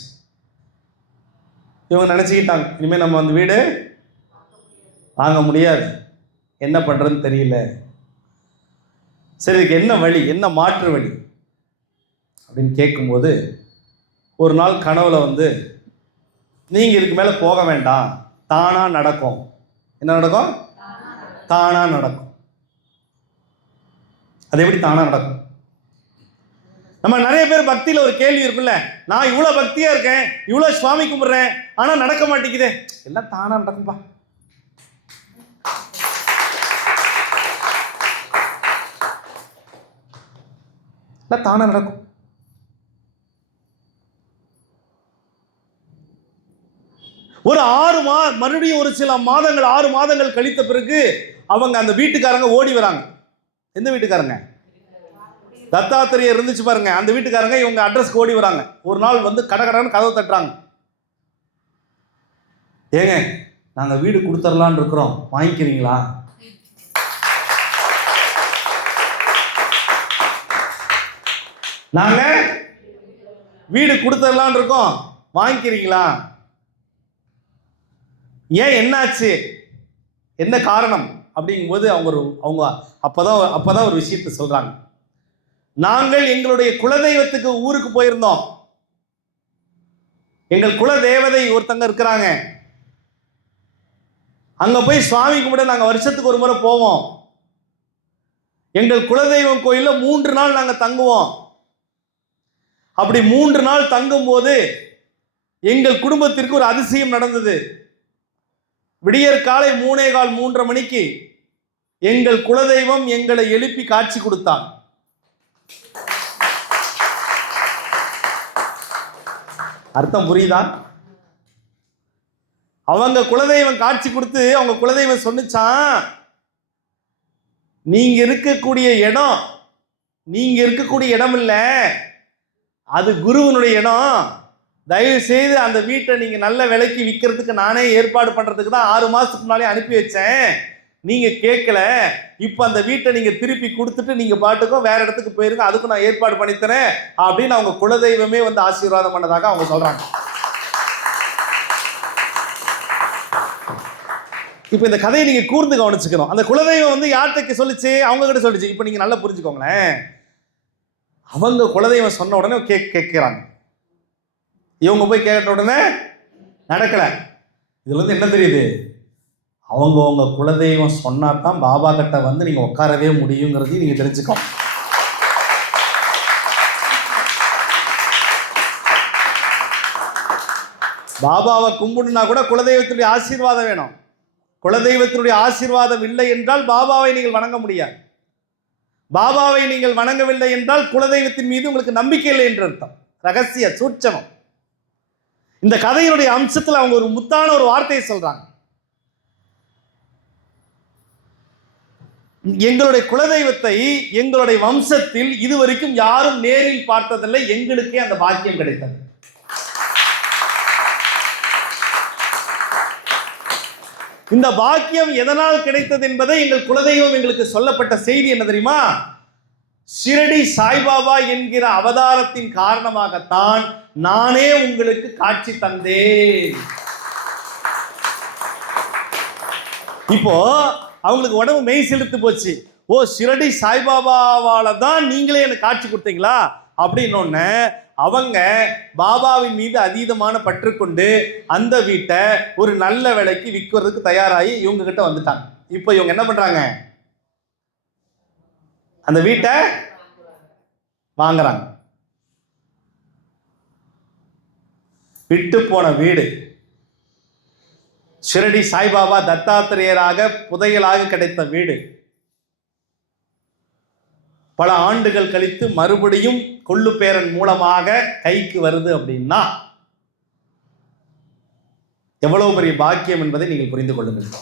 இவங்க நினச்சிக்கிட்டாங்க இனிமேல் நம்ம அந்த வீடு வாங்க முடியாது, என்ன பண்ணுறதுன்னு தெரியல. சரி, இதுக்கு என்ன வழி, என்ன மாற்று வழி அப்படின்னு கேட்கும்போது, ஒரு நாள் கனவுல வந்து நீங்கள் இதுக்கு மேலே போக வேண்டாம், தானாக நடக்கும். என்ன நடக்கும்? தானாக நடக்கும். அது எப்படி தானாக நடக்கும்? நம்ம நிறைய பேர் பக்தியில் ஒரு கேள்வி இருக்குல்ல, நான் இவ்வளோ பக்தியாக இருக்கேன், இவ்வளோ சுவாமி கும்பிட்றேன், ஆனால் நடக்க மாட்டேங்குதே. எல்லாம் தானாக நடக்கும்பா. எல்லாம் தானாக நடக்கும். ஒரு மறுபடியும் ஒரு சில மாதங்கள் 6 மாதங்கள் கழித்த பிறகு அவங்க அந்த வீட்டுக்காரங்க ஓடி வராங்க. எந்த வீட்டுக்காரங்க? தத்தாத்திரேயர் இருந்துச்சு பாருங்க, அந்த வீட்டுக்காரங்க இவங்க அட்ரஸ்க்கு ஓடி வராங்க. ஒரு நாள் வந்து கடகடன்னு கதவை தட்டுறாங்க. ஏங்க, நாங்க வீடு கொடுத்துடலான்னு இருக்கிறோம், வாங்கிக்கிறீங்களா? நாங்க வீடு கொடுத்துடலான்னு இருக்கோம், வாங்கிக்கிறீங்களா? ஏன், என்னாச்சு, என்ன காரணம் அப்படிங்கும்போது அவங்க அப்பதான் ஒரு விஷயத்தை சொல்றாங்க. நாங்கள் எங்களுடைய குலதெய்வத்துக்கு ஊருக்கு போயிருந்தோம். எங்கள் குல தேவதை ஒருத்தங்க இருக்கிறாங்க. அங்க போய் சுவாமி கும்பிட நாங்க வருஷத்துக்கு ஒரு முறை போவோம். எங்கள் குலதெய்வம் கோயில்ல 3 நாள் நாங்க தங்குவோம். அப்படி 3 நாள் தங்கும் போது எங்கள் குடும்பத்திற்கு ஒரு அதிசயம் நடந்தது. விடியற் காலை 3:15 3:30 மணிக்கு எங்கள் குலதெய்வம் எங்களை எழுப்பி காட்சி கொடுத்தான். அர்த்தம் புரியுதா? அவங்க குலதெய்வம் காட்சி கொடுத்து அவங்க குலதெய்வம் சொன்னிச்சான், நீங்க இருக்கக்கூடிய இடம் இல்ல, அது குருவனுடைய இடம். தயவு செய்து அந்த வீட்டை நீங்க நல்ல விலைக்கு விற்கிறதுக்கு நானே ஏற்பாடு பண்றதுக்கு தான் 6 மாசத்துக்கு முன்னாலே அனுப்பி வச்சேன். நீங்க கேட்கல. இப்ப அந்த வீட்டை நீங்க திருப்பி கொடுத்துட்டு நீங்க பாட்டுக்கும் வேற இடத்துக்கு போயிருங்க, அதுக்கு நான் ஏற்பாடு பண்ணித்தரேன் அப்படின்னு அவங்க குலதெய்வமே வந்து ஆசீர்வாதம் பண்ணதாக அவங்க சொல்றாங்க. இப்ப இந்த கதையை நீங்க கூர்ந்து கவனிச்சுக்கணும். அந்த குலதெய்வம் வந்து யார்கிட்ட சொல்லிச்சு? அவங்க கிட்ட சொல்லிச்சு. இப்ப நீங்க நல்லா புரிஞ்சுக்கோங்களேன். அவங்க குலதெய்வம் சொன்ன உடனே கேட்கிறாங்க. இவங்க போய் கேட்ட உடனே நடக்கல. இதுல இருந்து என்ன தெரியுது? அவங்க குலதெய்வம் சொன்னா தான் பாபா கிட்ட வந்து நீங்க உட்காரவே முடியுங்கிறதையும் நீங்க தெரிஞ்சுக்கோ. பாபாவை கும்பிடுனா கூட குலதெய்வத்தினுடைய ஆசீர்வாதம் வேணும். குலதெய்வத்தினுடைய ஆசீர்வாதம் இல்லை என்றால் பாபாவை நீங்கள் வணங்க முடியாது. பாபாவை நீங்கள் வணங்கவில்லை என்றால் குலதெய்வத்தின் மீது உங்களுக்கு நம்பிக்கை இல்லை என்று அர்த்தம். ரகசிய சூட்சமம். இந்த கதையினுடைய அம்சத்தில் அவங்க ஒரு முத்தான ஒரு வார்த்தையை சொல்றாங்க. எங்களுடைய குலதெய்வத்தை எங்களுடைய வம்சத்தில் இதுவரைக்கும் யாரும் நேரில் பார்த்ததில்லை, எங்களுக்கே அந்த பாக்கியம் கிடைத்தது. இந்த பாக்கியம் எதனால் கிடைத்தது என்பதை எங்கள் குலதெய்வம் எங்களுக்கு சொல்லப்பட்ட செய்தி என்ன தெரியுமா? ஷிரடி சாய்பாபா என்கிற அவதாரத்தின் காரணமாகத்தான் நானே உங்களுக்கு காட்சி தந்தேன். இப்போ அவங்களுக்கு உடம்பு மெய் செலுத்து போச்சு. ஓ, ஷிரடி சாய்பாபாவால தான் நீங்களே எனக்கு காட்சி கொடுத்தீங்களா அப்படின்னு அவங்க பாபாவின் மீது அதீதமான பற்று கொண்டு அந்த வீட்டை ஒரு நல்ல விலைக்கு விற்கிறதுக்கு தயாராகி இவங்க கிட்ட வந்துட்டாங்க. இப்போ இவங்க என்ன பண்றாங்க? அந்த வீட்டை வாங்குறாங்க. விட்டு போன வீடு, ஷிரடி சாய்பாபா தத்தாத்திரேயராக புதையலாக கிடைத்த வீடு, பல ஆண்டுகள் கழித்து மறுபடியும் கொள்ளு பேரன் மூலமாக கைக்கு வருது அப்படின்னா எவ்வளவு பெரிய பாக்கியம் என்பதை நீங்கள் புரிந்து கொள்ளுங்கள்.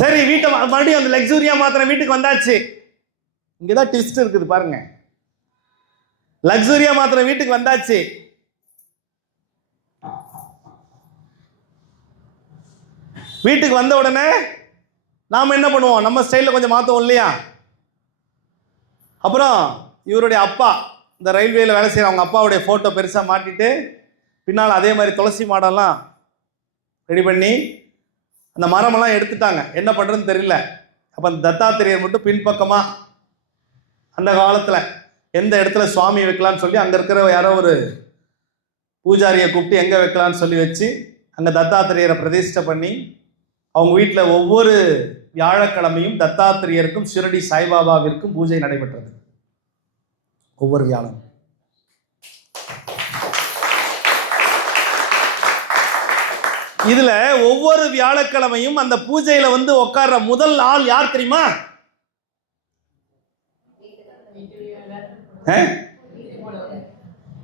சரி, வீட்டை மறுபடியும் அந்த லக்ஸூரியா மாத்திர வீட்டுக்கு வந்தாச்சு. இங்கதான் ட்விஸ்ட் இருக்குது பாருங்க. லக்ஸூரியா மாத்திர வீட்டுக்கு வந்தாச்சு. வீட்டுக்கு வந்த உடனே நாம் என்ன பண்ணுவோம்? நம்ம ஸ்டைலில் கொஞ்சம் மாற்றுவோம் இல்லையா? அப்புறம் இவருடைய அப்பா, இந்த ரயில்வேயில் வேலை செய்கிற அவங்க அப்பாவுடைய ஃபோட்டோ பெருசாக மாட்டிட்டு பின்னால் அதே மாதிரி துளசி மாடெல்லாம் ரெடி பண்ணி அந்த மரமெல்லாம் எடுத்துட்டாங்க. என்ன பண்ணுறதுன்னு தெரியல. அப்போ அந்த தத்தாத்திரேயர் மட்டும் பின்பக்கமாக அந்த காலத்தில் எந்த இடத்துல சுவாமி வைக்கலான்னு சொல்லி அங்கே இருக்கிற யாரோ ஒரு பூஜாரியை கூப்பிட்டு எங்கே வைக்கலான்னு சொல்லி வச்சு அங்கே தத்தாத்திரேயரை பிரதிஷ்டை பண்ணி அவங்க வீட்டில் ஒவ்வொரு வியாழக்கிழமையும் தத்தாத்திரேயருக்கும் ஷிரடி சாய்பாபாவிற்கும் பூஜை நடைபெற்றது. ஒவ்வொரு வியாழம். இதுல ஒவ்வொரு வியாழக்கிழமையும் அந்த பூஜையில வந்து உட்கார்ற முதல் ஆள் யார் தெரியுமா?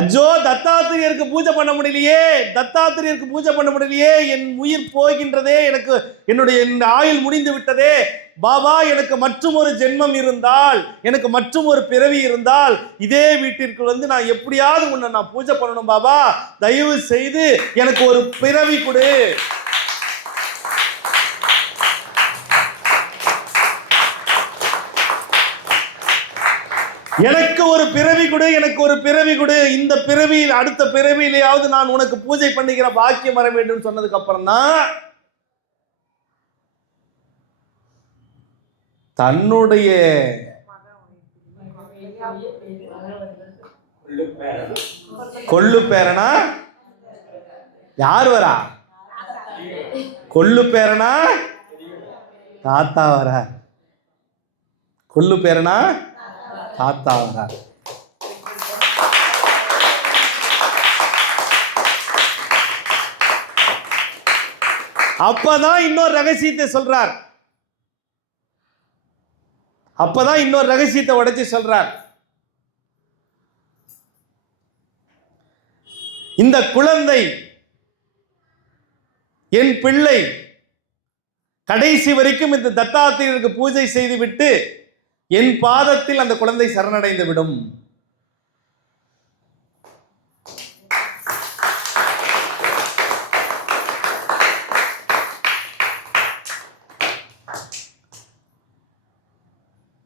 அஜோ தத்தாத்திரியருக்கு பூஜை பண்ண முடியலையே, தத்தாத்திரியருக்கு பூஜை பண்ண முடியலையே, என் உயிர் போகின்றதே, எனக்கு என்னுடைய ஆயுள் முடிந்து விட்டதே. பாபா, எனக்கு மற்றும் ஒரு ஜென்மம் இருந்தால், எனக்கு மற்றும் ஒரு பிறவி இருந்தால், இதே வீட்டிற்கு வந்து நான் எப்படியாவது உன்னை நான் பூஜை பண்ணணும் பாபா, தயவு செய்து எனக்கு ஒரு பிறவி கொடு. எனக்கு ஒரு பிறவி கொடு, எனக்கு ஒரு பிறவி கொடு, இந்த பிறவியில் அடுத்த பிறவியிலேயாவது நான் உனக்கு பூஜை பண்ணிக்கிற பாக்கியம் வர வேண்டும் சொன்னதுக்கு அப்புறம் தான் தன்னுடைய கொள்ளு பேரனா யார் வரா? கொள்ளு பேரனா தாத்தா வர. கொள்ளு பேரனா தாத்தா வரார். அப்பதான் இன்னொரு ரகசியத்தை சொல்றார். அப்பதான் இன்னொரு ரகசியத்தை உடைச்சு சொல்றார். இந்த குழந்தை என் பிள்ளை கடைசி வரைக்கும் இந்த தத்தாத்திரருக்கு பூஜை செய்துவிட்டு என் பாதத்தில் அந்த குழந்தை சரணடைந்து விடும்.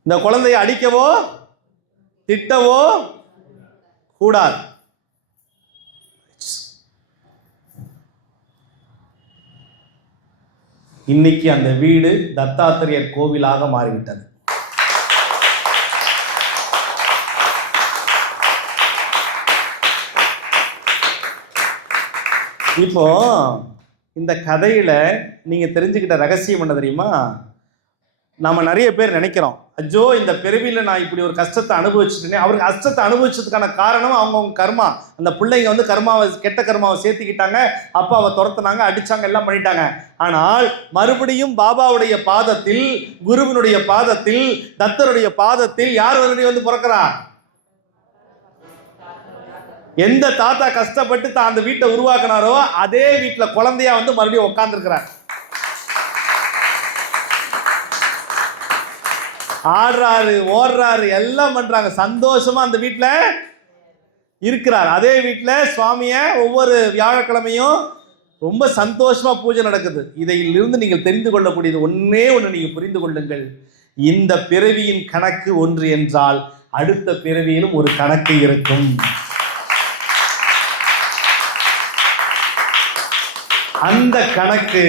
இந்த குழந்தையை அடிக்கவோ திட்டவோ கூடாது. இன்னைக்கு அந்த வீடு தத்தாத்திரேயர் கோவிலாக மாறிவிட்டது. இப்போ இந்த கதையில நீங்க தெரிஞ்சுக்கிட்ட ரகசியம் என்ன தெரியுமா? நாம நிறைய பேர் நினைக்கிறோம், அஜோ இந்த பிறவியில நான் இப்படி ஒரு கஷ்டத்தை அனுபவிச்சுட்டேனே. அவருக்கு கஷ்டத்தை அனுபவிச்சதுக்கான காரணம் அவங்கவுங்க கர்மா. அந்த பிள்ளைங்க வந்து கர்மாவை, கெட்ட கர்மாவை சேர்த்துக்கிட்டாங்க, அப்பாவை துரத்துனாங்க, அடிச்சாங்க, எல்லாம் பண்ணிட்டாங்க. ஆனால் மறுபடியும் பாபாவுடைய பாதத்தில், குருவினுடைய பாதத்தில், தத்தருடைய பாதத்தில் யார் வந்து பிறக்கிறா? எந்த தாத்தா கஷ்டப்பட்டு தான் அந்த வீட்டை உருவாக்குனாரோ அதே வீட்டில் குழந்தையா வந்து மறுபடியும் உட்கார்ந்துருக்கிறார். ஆடுறாரு, ஓடுறாரு, எல்லாம் பண்றாங்க, சந்தோஷமா அந்த வீட்டில் இருக்கிறார். அதே வீட்டில் சுவாமிய ஒவ்வொரு வியாழக்கிழமையும் ரொம்ப சந்தோஷமா பூஜை நடக்குது. இதிலிருந்து நீங்கள் தெரிந்து கொள்ளக்கூடியது ஒன்னே ஒன்று, நீங்க புரிந்து கொள்ளுங்கள். இந்த பிறவியின் கணக்கு ஒன்று என்றால் அடுத்த பிறவியிலும் ஒரு கணக்கு இருக்கும். அந்த கணக்கு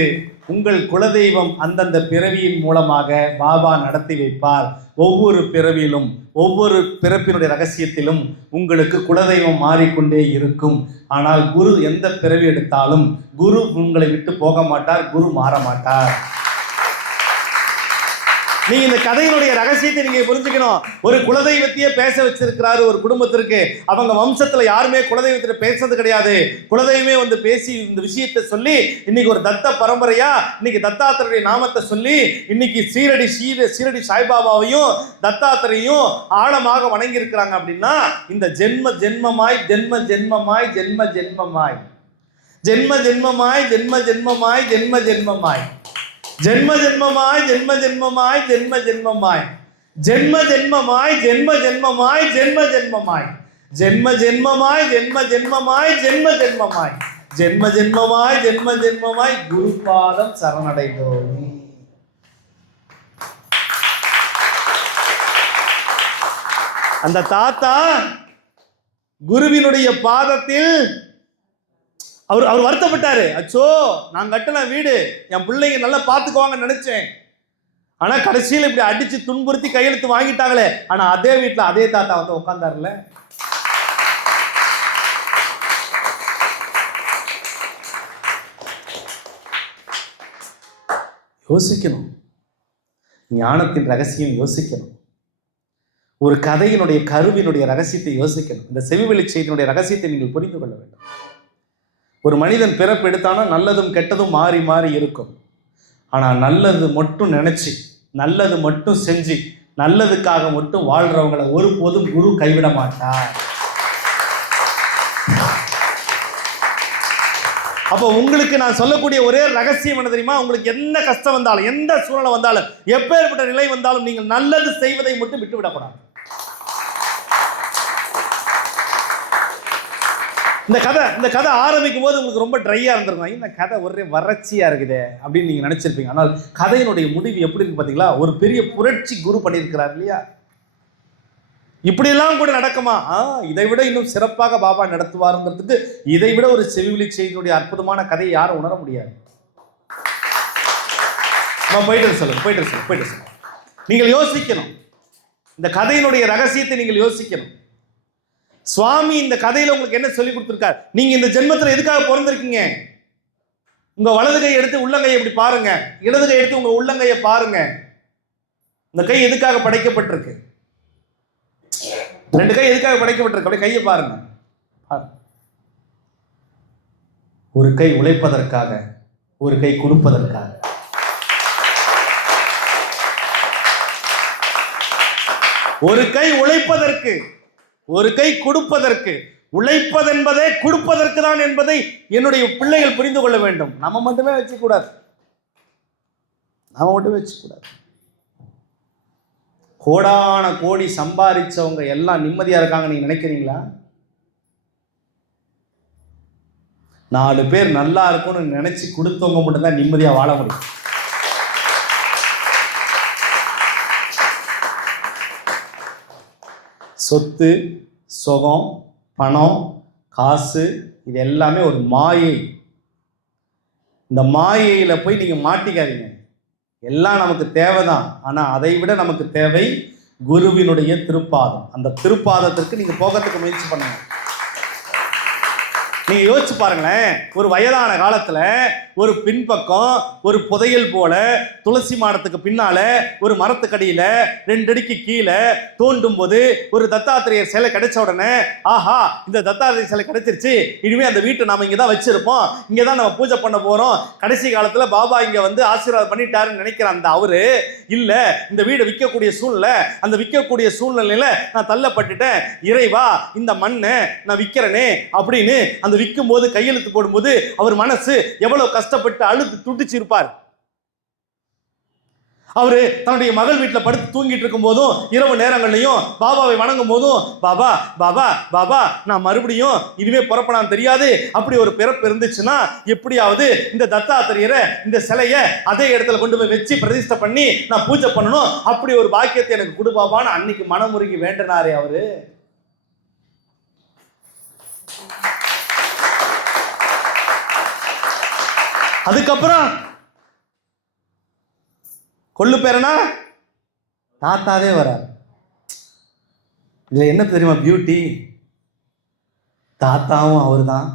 உங்கள் குலதெய்வம் அந்தந்த பிறவியின் மூலமாக பாபா நடத்தி வைப்பார். ஒவ்வொரு பிறவியிலும், ஒவ்வொரு பிறப்பினுடைய ரகசியத்திலும் உங்களுக்கு குலதெய்வம் மாறிக்கொண்டே இருக்கும். ஆனால் குரு எந்த பிறவி எடுத்தாலும் குரு உங்களை விட்டு போக மாட்டார், குரு மாற மாட்டார். நீங்க இந்த கதையினுடைய ரகசியத்தை நீங்க புரிஞ்சுக்கணும். ஒரு குலதெய்வத்தையே பேச வச்சிருக்கிறாரு ஒரு குடும்பத்திற்கு. அவங்க வம்சத்துல யாருமே குலதெய்வத்திட்ட பேசுறது கிடையாது. குலதெய்வமே வந்து பேசி இந்த விஷயத்தை சொல்லி இன்னைக்கு ஒரு தத்த பரம்பரையா இன்னைக்கு தத்தாத்திரேய நாமத்தை சொல்லி இன்னைக்கு சீரடி சாய்பாபாவையும் தத்தாத்திரையும் ஆழமாக வணங்கி இருக்கிறாங்க. அப்படின்னா இந்த ஜென்ம ஜென்மமாய் ஜென்ம ஜென்மமாய் ஜென்ம ஜென்மமாய் ஜென்ம ஜென்மமாய் ஜென்ம ஜென்மமாய் ஜென்ம ஜென்மமாய் ஜென்ம ஜென்மமாய் ஜென்ம ஜென்மமாய் ஜென்ம ஜென்மமாய் ஜென்ம ஜென்மமாய் ஜென்ம ஜென்மமாய் ஜென்ம ஜென்மமாய் ஜென்ம ஜென்மமாய் ஜென்ம ஜென்மமாய் ஜென்ம ஜென்மமாய் ஜென்ம ஜென்மமாய் ஜென்ம ஜென்மமாய் குருபாதம் சரணடைந்தோம். அந்த தாத்தா குருவினுடைய பாதத்தில் அவர் வருத்தப்பட்டாரு. அச்சோ, நான் கட்டின வீடு, என் பிள்ளைங்க நல்லா பார்த்துக்குவாங்கன்னு நினைச்சேன். ஆனா கடைசியில் இப்படி அடிச்சு துன்புறுத்தி கையெழுத்து வாங்கிட்டாங்களே. ஆனா அதே வீட்டில் அதே தாத்தா வந்து உட்கார்ந்தாருல. யோசிக்கணும், ஞானத்தின் ரகசியம் யோசிக்கணும், ஒரு கதையினுடைய கருவினுடைய ரகசியத்தை யோசிக்கணும். இந்த செவிவெளி செய்தியினுடைய ரகசியத்தை நீங்கள் புரிந்து கொள்ள வேண்டும். ஒரு மனிதன் பிறப்பு எடுத்தானா நல்லதும் கெட்டதும் மாறி மாறி இருக்கும். ஆனால் நல்லது மட்டும் நினைச்சு, நல்லது மட்டும் செஞ்சு, நல்லதுக்காக மட்டும் வாழ்றவங்களை ஒருபோதும் குரு கைவிட மாட்டார். அப்போ உங்களுக்கு நான் சொல்லக்கூடிய ஒரே ரகசியம் என்ன தெரியுமா? உங்களுக்கு எந்த கஷ்டம் வந்தாலும், எந்த சூழ்நிலை வந்தாலும், எப்பேற்பட்ட நிலை வந்தாலும், நீங்கள் நல்லது செய்வதை மட்டும் விட்டு விடக்கூடாது. இந்த கதை ஆரம்பிக்கும் போது உங்களுக்கு ரொம்ப ட்ரையா இருந்திருக்கும். இந்த கதை ஒரே வறட்சியா இருக்குது அப்படின்னு நீங்க நினைச்சிருப்பீங்க. ஆனால் கதையினுடைய முடிவு எப்படி இருக்கு பாத்தீங்களா? ஒரு பெரிய புரட்சி குரு பண்ணியிருக்கிறார் இல்லையா? இப்படியெல்லாம் கூட நடக்குமா? இதை விட இன்னும் சிறப்பாக பாபா நடத்துவாருங்கிறதுக்கு இதை விட ஒரு செவிவெளி செய்தியுடைய அற்புதமான கதையை யாரும் உணர முடியாது. போயிட்டு சொல்லுங்க. நீங்கள் யோசிக்கணும். இந்த கதையினுடைய ரகசியத்தை நீங்கள் யோசிக்கணும். சுவாமி இந்த கதையில உங்களுக்கு என்ன சொல்லி கொடுத்திருக்கார்? நீங்க இந்த ஜென்மத்தில் எதுக்காக பிறந்திருக்கீங்க? உங்க வலது கை எடுத்து உள்ளங்கையை எப்படி பாருங்க, இடது கை எடுத்து உங்க உள்ளங்கையை பாருங்க. இந்த கை எதுக்காக படைக்கப்பட்டிருக்கு? ரெண்டு கை எதுக்காக படைக்கப்பட்டிருக்கு? அப்படியே கையை பாருங்க. ஒரு கை உழைப்பதற்காக, ஒரு கை கொடுப்பதற்காக. ஒரு கை உழைப்பதற்கு, ஒரு கை கொடுப்பதற்கு. உழைப்பதென்பதே கொடுப்பதற்கு தான் என்பதை என்னுடைய பிள்ளைகள் புரிந்து கொள்ள வேண்டும். நம்ம மட்டுமே வச்சுக்கூடாது. கோடான கோடி சம்பாதிச்சவங்க எல்லாம் நிம்மதியா இருக்காங்க நீங்க நினைக்கிறீங்களா? 4 பேர் நல்லா இருக்கும்னு நினைச்சு கொடுத்தவங்க மட்டும்தான் நிம்மதியா வாழ முடியும். சொத்து, சுகம், பணம், காசு இது எல்லாமே ஒரு மாயை. இந்த மாயையில் போய் நீங்கள் மாட்டிக்காதீங்க. எல்லாம் நமக்கு தேவைதான். ஆனால் அதை விட நமக்கு தேவை குருவினுடைய திருப்பாதம். அந்த திருப்பாதத்திற்கு நீங்கள் போகிறதுக்கு முயற்சி பண்ணுங்க. நீங்க யோசிச்சு பாருங்களேன். ஒரு வயதான காலத்துல ஒரு பின்பக்கம் ஒரு புதையல் போல துளசி மாடத்துக்கு பின்னால ஒரு மரத்துக்கடியில 2 அடிக்கு கீழே தோண்டும் போது ஒரு தத்தாத்திரேயர் சிலை கிடைச்ச உடனே, ஆஹா இந்த தத்தாத்திரேயர் சிலை கிடைச்சிருச்சு, இனிமே அந்த வீட்டை நாம இங்கதான் வச்சிருப்போம், இங்கதான் நம்ம பூஜை பண்ண போறோம், கடைசி காலத்துல பாபா இங்க வந்து ஆசீர்வாதம் பண்ணிட்டாருன்னு நினைக்கிற அந்த அவரு இல்ல, இந்த வீடு விற்கக்கூடிய சூழ்நிலை, அந்த விற்கக்கூடிய சூழ்நிலையில நான் தள்ளப்பட்டுட்டேன், இறைவா இந்த மண்ணை நான் விற்கிறேனே அப்படின்னு அந்த விற்கும் போது கையெழுத்து போடும்போது அவர் மனசு எவ்வளவு கஷ்டப்பட்டு அழுது துடிச்சு இருப்பார். அவரு தன்னுடைய மகள் வீட்டில் படுத்து தூங்கிட்டு இருக்கும் போதும் இரவு நேரங்கள்லையும் பாபாவை வணங்கும் போதும், பாபா பாபா பாபா நான் மறுபடியும் இனிமே புறப்படான்னு தெரியாது, அப்படி ஒரு பிறப்பு இருந்துச்சுன்னா எப்படியாவது இந்த தத்தாத்திரேயரை இந்த சிலையை அதே இடத்துல கொண்டு போய் வச்சு பிரதிஷ்டை பண்ணி நான் பூஜை பண்ணணும், அப்படி ஒரு பாக்கியத்தை எனக்கு கொடு பாபான்னு அன்னைக்கு மனமுருகி வேண்டினாரே அவரு. அதுக்கப்புறம் கொள்ளு பேரனா தாத்தாவே வரார். இதுல என்ன தெரியுமா பியூட்டி? தாத்தாவும் அவரு தான்,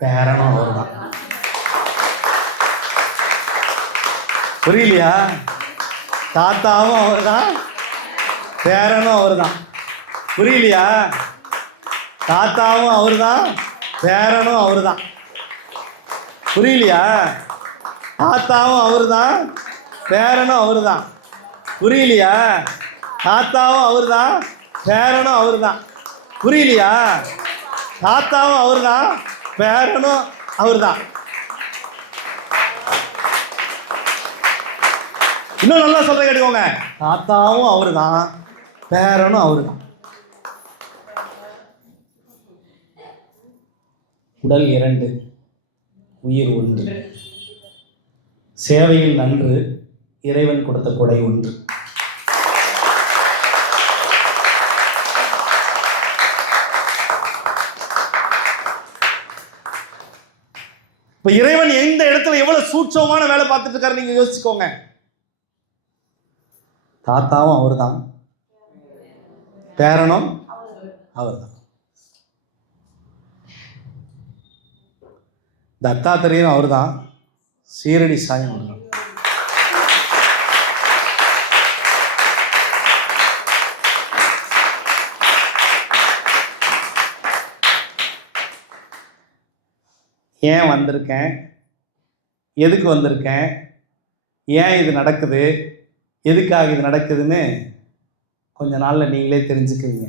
பேரனும் அவரு தான். புரியலையா? தாத்தாவும் அவரு தான், பேரனும் அவரு தான். புரியலையா? தாத்தாவும் அவரு தான், பேரனும் அவரு தான். புரியலையா? தாத்தாவும் அவரு தான், பேரனும் அவரு தான். புரியலையா? தாத்தாவும் அவரு தான், பேரனும் அவரு தான். புரியலையா? தாத்தாவும் அவரு தான், பேரனும் அவரு தான். இன்னும் நல்லா சொல்ற கேட்டுக்கோங்க. தாத்தாவும் அவரு தான், பேரனும் அவரு தான். உடல் 2, உயிர் 1. சேவையில் நன்று, இறைவன் கொடுத்த கொடை 1. இப்ப இறைவன் எந்த இடத்துல எவ்வளவு சூட்சமான வேலை பார்த்துட்டு இருக்காரு நீங்க யோசிச்சுக்கோங்க. தாத்தாவும் அவர் தான், பேரனும் அவர் தான். தத்தாத்திரேயரும் அவர் தான், சீரடி சாயம் அவர் தான். ஏன் வந்திருக்கேன், எதுக்கு வந்திருக்கேன், ஏன் இது நடக்குது, எதுக்காக இது நடக்குதுன்னு கொஞ்ச நாள்ல நீங்களே தெரிஞ்சுக்குவீங்க.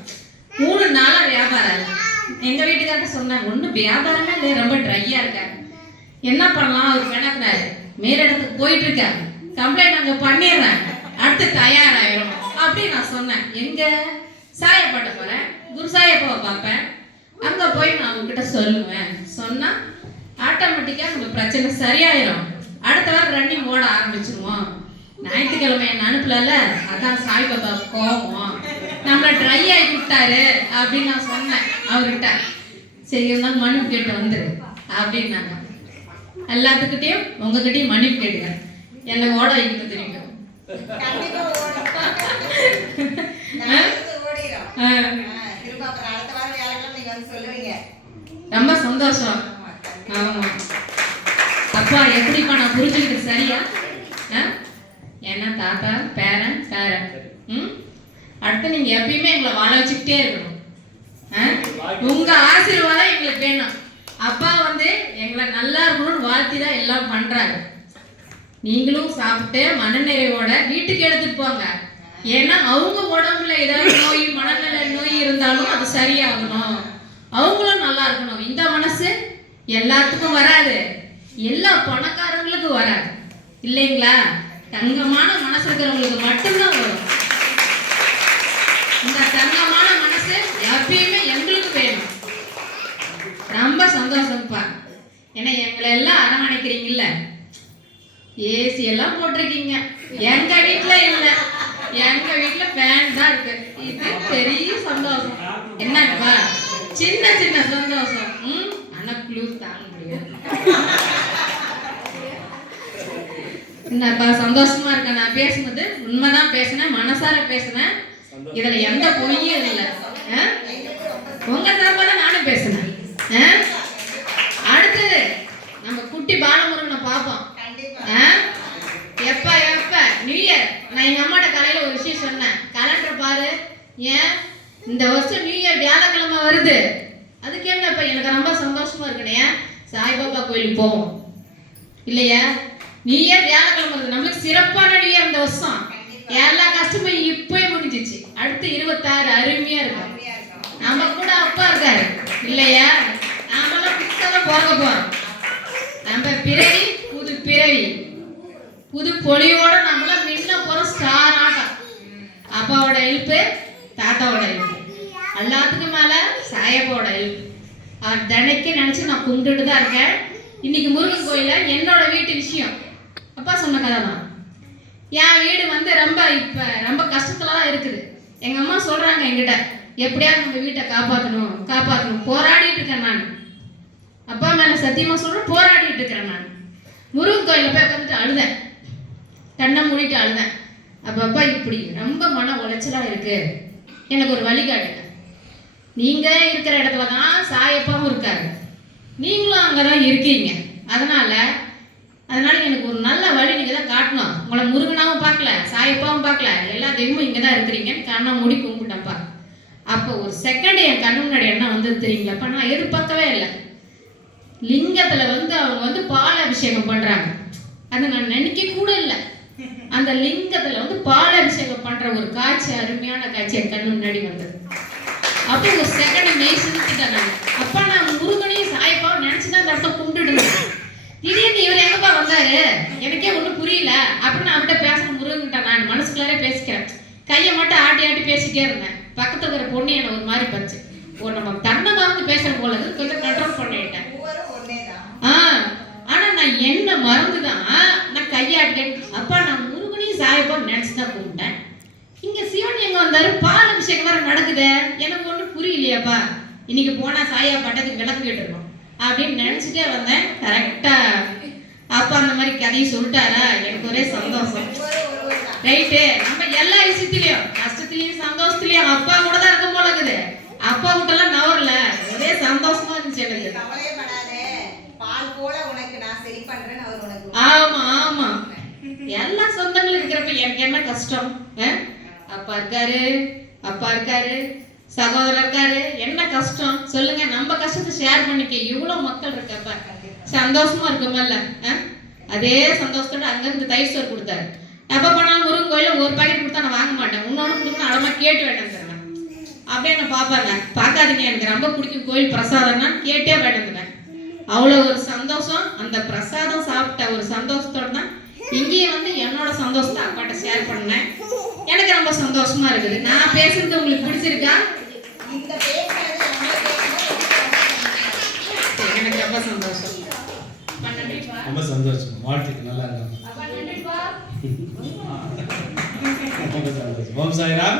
3 நாளா வியாபாரம் இல்லை. எங்க வீட்டுக்கார்ட்ட சொன்னாங்க, ஒன்றும் வியாபாரமே இல்லை, ரொம்ப ட்ரையா இருக்காங்க, என்ன பண்ணலாம்? அவர் கணக்குனாரு, மேலிடத்துக்கு போயிட்டு இருக்காங்க, கம்ப்ளைண்ட் அங்கே பண்ணிடுறேன், அடுத்து தயாராயிரும் அப்படின்னு நான் சொன்னேன். எங்க சாயப்பட்ட போறேன், குருசாயப்பாவை பார்ப்பேன், அங்க போய் நான் உங்ககிட்ட சொல்லுவேன். சொன்னா ஆட்டோமேட்டிக்கா நம்ம பிரச்சனை சரியாயிரும். அடுத்த வாரம் ரன்னிங் ஓட ஆரம்பிச்சிருவோம். ஞாயிற்றுக்கிழமை என்ன அனுப்பல, அதான் சாய்பாபா கோவம், நம்மளை ட்ரை ஆகி விட்டாரு அப்படின்னு நான் சொன்னேன் அவர்கிட்ட. சரி இருந்தாலும் மன்னிப்பு கேட்டு வந்துரு அப்படின்னாங்க. எல்லாத்துக்கிட்டையும் உங்ககிட்டயும் மன்னிப்பு கேட்டுங்க, என்னை ஓட வைக்கணும் தெரியுங்க. ரொம்ப சந்தோஷம். ஆமா அப்பா, எப்படிப்பா நான் புரிஞ்சுக்கிட்டு சரியா? ஏன்னா தாத்தா பேரன் பேரன் அடுத்து நீங்க எப்பயுமே எங்களை வாழ வச்சுக்கிட்டே இருக்கணும். உங்க ஆசீர்வாதம் எங்களுக்கு வேணும். அப்பா வந்து எங்களை நல்லா இருக்கணும்னு வாழ்த்தி தான் எல்லாம் பண்றாரு. நீங்களும் சாப்பிட்டு மனநிறைவோட வீட்டுக்கு எடுத்துட்டு போங்க. ஏன்னா அவங்க உடம்புல ஏதாவது நோய், மனநல நோய் இருந்தாலும் அது சரியாகணும், அவங்களும் நல்லா இருக்கணும். இந்த மனசு எல்லாத்துக்கும் வராது, எல்லா பணக்காரங்களுக்கும் வராது இல்லைங்களா? தங்கமான மனசு இருக்கிறவங்களுக்கு மட்டும்தான் வரும். இந்த தங்கமான மனசு எப்பயுமே எங்களுக்கு வேணும். ரொம்ப சந்தோஷம்ப்பா. ஏன்னா எங்களை எல்லாம் அரவணைக்கிறீங்கல்ல, ஏசி எல்லாம் போட்டிருக்கீங்க. எங்க வீட்டுல இல்ல, எங்க வீட்டுல ஃபேன் தான் இருக்கு. இது பெரிய சந்தோஷம். என்னப்பா, சின்ன சின்ன சந்தோஷம். ஆனா குளிர் தாங்க முடியாது. என்னப்பா சந்தோஷமா இருக்க? நான் பேசுனது உண்மைதான் பேசினேன், மனசார பேசினேன். இதுல எந்த பொய்யும் இல்லை. உங்க தரப்பா தான் நானும் பேசினேன். அடுத்து நம்ம குட்டி பாலமுருகனை பார்ப்போம். எப்ப எப்ப நியூ இயர், நான் எங்க அம்மாட்ட காலையில ஒரு விஷயம் சொன்னேன். கலண்டர் பாரு, ஏன் இந்த வருஷம் நியூ இயர் வியாழக்கிழமை வருது, அதுக்கு என்னப்ப எனக்கு ரொம்ப சந்தோஷமா இருக்கணும். ஏன் சாய்பாபா கோயிலுக்கு போவோம் இல்லையா? நியூ இயர் வியாழக்கிழமை வருது, நம்மளுக்கு சிறப்பான நியூ இயர் இந்த வருஷம். எல்லா கஷ்டமும் இப்பவே முடிஞ்சிச்சு. அடுத்து 26 அருமையா இருக்கும். நம்ம கூட அப்பா இருக்காரு இல்லையா? நாமெல்லாம் புதுசாக போக போறோம். நம்ம பிறவி புது பிறவி, புது பொலியோட நம்மளாம் மின்ன போறோம். ஸ்டார் ஆட்டம். அப்பாவோட ஹெல்ப்பு, தாத்தாவோட ஹெல்ப்பு, எல்லாத்துக்கும் மேல சாயப்பாவோட ஹெல்ப். அவர் தினைக்கு நினைச்சு நான் கும்பிட்டுட்டு தான் இருக்கேன். இன்னைக்கு முருகன் கோயில என்னோட வீட்டு விஷயம் அப்பா சொன்ன கதை தான். என் வீடு வந்து ரொம்ப கஷ்டத்துல தான் இருக்குது. எங்க அம்மா சொல்றாங்க என்கிட்ட, எப்படியாவது நம்ம வீட்டை காப்பாற்றணும் காப்பாற்றணும் போராடிட்டு இருக்கேன் நான். அப்பா மேல சத்தியமா சொல்றேன், போராடிட்டு இருக்கிறேன் நான். முருகன் கோயில போய் உட்காந்துட்டு அழுதேன், கண்ணை மூடிட்டு அழுதேன். அப்பா இப்படி ரொம்ப மன உளைச்சலா இருக்கு, எனக்கு ஒரு வழி காட்டுங்க. நீங்க இருக்கிற இடத்துல தான் சாயப்பாவும் இருக்காரு, நீங்களும் அங்கதான் இருக்கீங்க. அதனால எனக்கு ஒரு நல்ல வழி நீங்க தான் காட்டணும். உங்களை முருகனாவும் பார்க்கல, சாயப்பாவும் பார்க்கல, எல்லா தெய்வமும் இங்கதான் இருக்கிறீங்கன்னு கண்ணை மூடி கும்பிட்டப்பா. அப்போ ஒரு செகண்ட் என் கண்ணு முன்னாடி என்ன வந்து தெரியுங்களாப்பா, நான் எதிர்பார்க்கவே இல்லை. லிங்கத்துல வந்து அவங்க வந்து பால் அபிஷேகம் பண்றாங்க, அது நான் நினைக்க கூட இல்லை. அந்த லிங்கத்துல வந்து பால் அபிஷேகம் பண்ற ஒரு காட்சி, அருமையான காட்சி என் கண்ணு முன்னாடி வந்தது. அப்போ ஒரு செகண்ட் மெய் சிரிச்சுட்டேன் நான். அப்பா நான் முருகனையும் சாயப்பாவும் நினைச்சுதான் அந்த இடத்த கும்பிட்டுட்டு, திடீர்னு இவர் எங்கப்பா வந்தாரு, எனக்கே ஒன்றும் புரியல அப்படின்னு அவர்கிட்ட பேசணும். முருகன்கிட்ட நான் மனசுக்குள்ளாரே பேசிக்கிறேன், கையை மட்டும் ஆட்டி ஆட்டி பேசிட்டே இருந்தேன். பக்கத்துல இருக்கிற பொண்ணு என்ன ஒரு மாதிரி பச்சு, நம்ம தன்னை மறந்து பேசுற போல கொஞ்சம் கண்ட்ரோல் பண்ணிட்டேன். ஆனா நான் என்ன மறந்துதான் நான் கையாட்டேன். அப்பா நான் முருகனையும் சாயப்பாவும் நினைச்சுதான் கும்பிட்டேன். இங்க சிவன் எங்க வந்தாரு, பால் அபிஷேகம் வேற நடக்குது, எனக்கு ஒன்றும் புரியலையாப்பா. இன்னைக்கு போனா சாயா பட்டத்துக்கு விளக்கு கேட்டுருக்கோம் அப்படின்னு நினைச்சுட்டே வந்தேன். கரெக்டா அப்பா அந்த மாதிரி கதையை சொல்லிட்டாரா, எனக்கு ஒரே சந்தோஷம். ரைட்டு, நம்ம எல்லா விஷயத்திலயும் கஷ்டத்திலயும் சந்தோஷத்திலயும் அப்பா கூட தான் இருக்கும் போல இருக்குது. அப்பா கிட்ட எல்லாம் நவரல, ஒரே சந்தோஷமா இருந்துச்சு எனக்கு. ஆமா ஆமா, எல்லா சொந்தங்களும் இருக்கிறப்ப எனக்கு என்ன கஷ்டம்? அப்பா இருக்காரு, சகோதரர் இருக்காரு, என்ன கஷ்டம் சொல்லுங்க. நம்ம கஷ்டத்தை ஷேர் பண்ணிக்க இவ்வளவு மக்கள் இருக்கப்ப சந்தோஷமா இருக்குமல்ல. அதே சந்தோஷத்தோட அங்கிருந்து தயிர் சோறு கொடுத்தாரு. எப்ப போனாலும் முருகன் கோயில ஒரு பாக்கெட் கொடுத்தா நான் வாங்க மாட்டேன், இன்னொன்னு கொடுக்கணும், அடமா கேட்டு வேண்டாம் தருவேன். அப்படியே என்ன பார்ப்பாங்க. பார்க்காதீங்க, எனக்கு ரொம்ப பிடிக்கும் கோயில் பிரசாதம்னா கேட்டே வேணுங்க. அவ்வளோ ஒரு சந்தோஷம். அந்த பிரசாதம் சாப்பிட்ட ஒரு சந்தோஷத்தோட தான் இங்கேயும் வந்து என்னோட சந்தோஷத்தை அப்பாட்ட ஷேர் பண்ணேன். எனக்கு ரொம்ப சந்தோஷமா இருக்குது. நான் பேசுறது உங்களுக்கு பிடிச்சிருக்கா? எனக்கு ரொம்ப சந்தோஷம். ரொம்ப சந்தோஷம். வாழ்த்துக்கு நல்லா இருக்கும். ரொம்ப சந்தோஷம். ஓம் சாய்ராம்.